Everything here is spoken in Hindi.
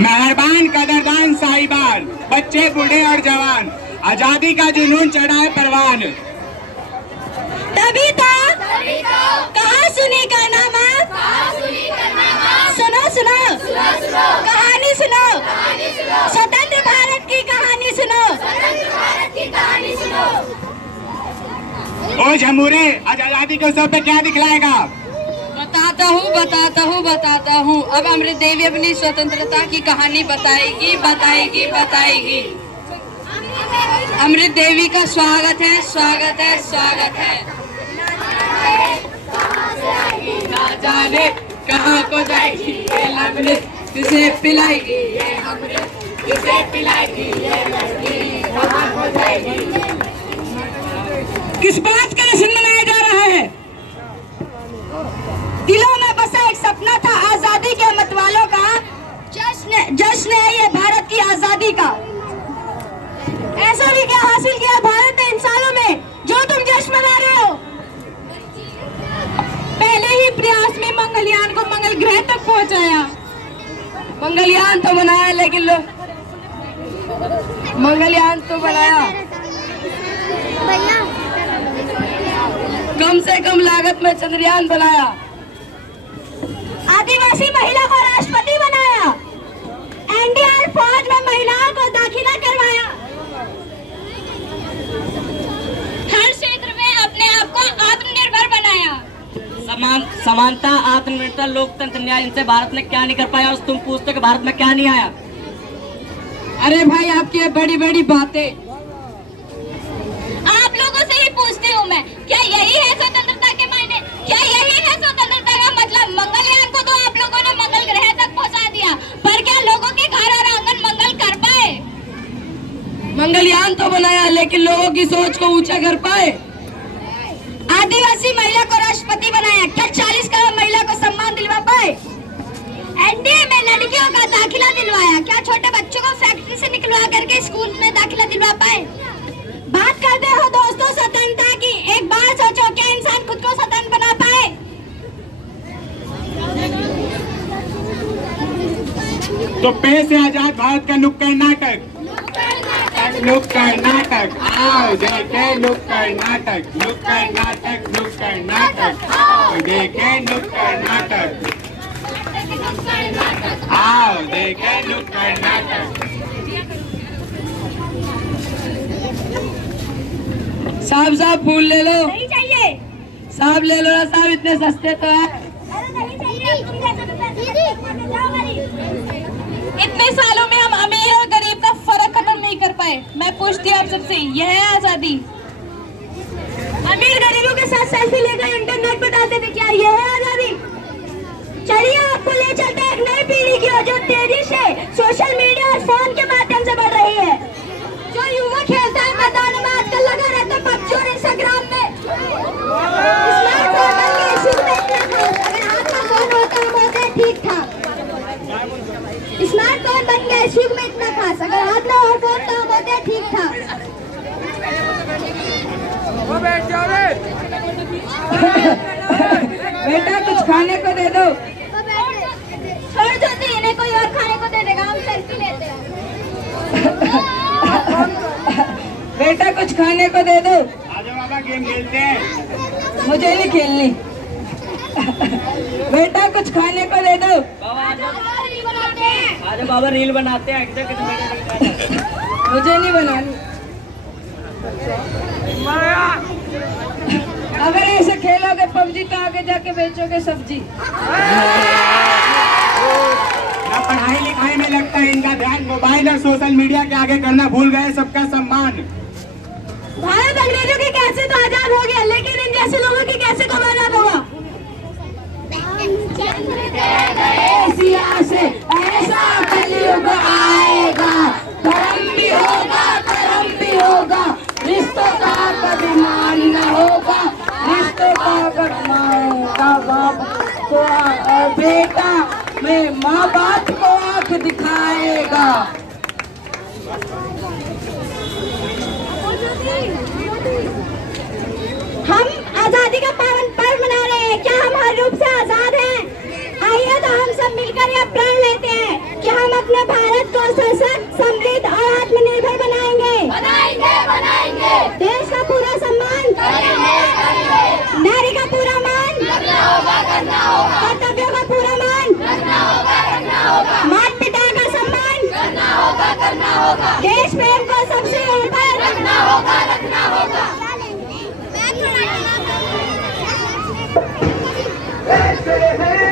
मेहरबान कदरदान साहिबान, बच्चे बूढ़े और जवान, आजादी का जुनून चढ़ा है परवान। तभी तो कहा सुनी कारनामा, सुनो सुनो कहानी सुनो, स्वतंत्र भारत की कहानी सुनो। ओ झमूरे, आज आजादी के उत्सव पे क्या दिखलाएगा? बताता हूँ। अब अमृत देवी अपनी स्वतंत्रता की कहानी बताएगी। अमृत देवी का स्वागत है। ना जाने कहाँ को जाएगी ये अमृत, किसे पिलाएगी ये अमृत, किसे पिलाएगी ये लड़की, कहाँ को जाएगी। किस बात का जश्न मनाया जा रहा है? दिलों में बसा एक सपना था आजादी के मतवालों का, जश्न है ये भारत की आजादी का। ऐसा भी क्या हासिल किया भारत ने इन सालों में जो तुम जश्न मना रहे हो? पहले ही प्रयास में मंगलयान को मंगल ग्रह तक पहुंचाया। मंगलयान तो बनाया, लेकिन मंगलयान तो बनाया, कम से कम लागत में चंद्रयान बनाया। आदिवासी महिला को राष्ट्रपति बनाया, एनडीआर फौज में महिलाओं को दाखिला करवाया। हर क्षेत्र में अपने आप को आत्मनिर्भर बनाया। समानता, आत्मनिर्भरता, लोकतंत्र, न्याय, इनसे भारत ने क्या नहीं कर पाया? और तुम पूछते कि भारत में क्या नहीं आया? अरे भाई, आपकी बड़ी बड़ी बातें। आप लोगों से ही पूछती हूँ मैं, क्या यही है स्वतंत्रता के मायने? क्या यही है स्वतंत्रता का मतलब? मंगलयान को तो आप लोगों ने मंगल ग्रह तक पहुँचा दिया, पर क्या लोगों के घर और आंगन मंगल कर पाए? मंगलयान तो बनाया, लेकिन लोगों की सोच को ऊंचा कर पाए। आदिवासी महिला को राष्ट्रपति बनाया, क्या 40 करोड़ महिला को सम्मान दिलवा पाए? एनडीए में लड़कियों का दाखिला दिलवाया, क्या छोटे बच्चों को फैक्ट्री से निकलवा करके स्कूल में दाखिला दिलवा पाए? बात करते हो दोस्तों स्वतंत्रता की, एक बार सोचो, क्या इंसान खुद को स्वतंत्र बना पाए? तो पेश है आजाद भारत का नुक्कड़ नाटक। आओ देखे नुक्कड़ नाटक, आओ देखे नुक्कड़ नाटक। साहब फूल ले लो। नहीं चाहिए। साहब ले लो ना साहब, इतने सस्ते तो है। अरे नहीं चाहिए, तुम जैसे इतने सालों में हम अमीर और गरीब का फर्क खत्म नहीं कर पाए। मैं पूछती हूँ आप सबसे, यह है आजादी? अमीर गरीबों के साथ सेल्फी लेकर इंटरनेट पर डालते थे, क्या यह है आजादी? चलिए आपको ले चलते हैं एक नई पीढ़ी की ओर जो तेजी से सोशल मीडिया और फोन के माध्यम से बढ़ रही है। जो युवा खेलता है मैदान में, आजकल लगा रहता है पबजी और इंस्टाग्राम में। स्मार्टफोन बन गए इसी में इतना खास, अगर हाथ में फोन होता होता ठीक था। स्मार्टफोन बन गया इस युग में इतना खास, अगर हाथ में और फोन तो होते ठीक था। बेटा कुछ खाने को दे दो। छोड़ दो, इन्हें कोई और खाने को दे देगा, हम सेल्फी लेते हैं। बेटा कुछ खाने को दे दो। आजा बाबा, गेम खेलते हैं। मुझे नहीं खेलनी। बेटा कुछ खाने को दे दो। आजा बाबा, रील बनाते हैं। मुझे नहीं बनानी। अगर ऐसे खेलोगे पबजी तो आगे जाके बेचोगे सब्जी। ना पढ़ाई लिखाई में लगता है इनका ध्यान, मोबाइल और सोशल मीडिया के आगे करना भूल गए सबका सम्मान। भारत अंग्रेजों की कैसे तो आजाद हो गया, लेकिन इन जैसे लोगों की कैसे कब आजाद होगा? से ऐसा कलयुग आएगा, धर्म भी होगा, रिश्तों का कदमान न होगा, रिश्तों का कदमान होगा। बाप को बेटा में माँ बाप को आंख दिखाएगा। हम आजादी का पावन पर्व मना रहे हैं, क्या हम हर रूप से आजाद हैं? आइए तो हम सब मिलकर यह प्रण लेते हैं कि हम अपने ऐसे है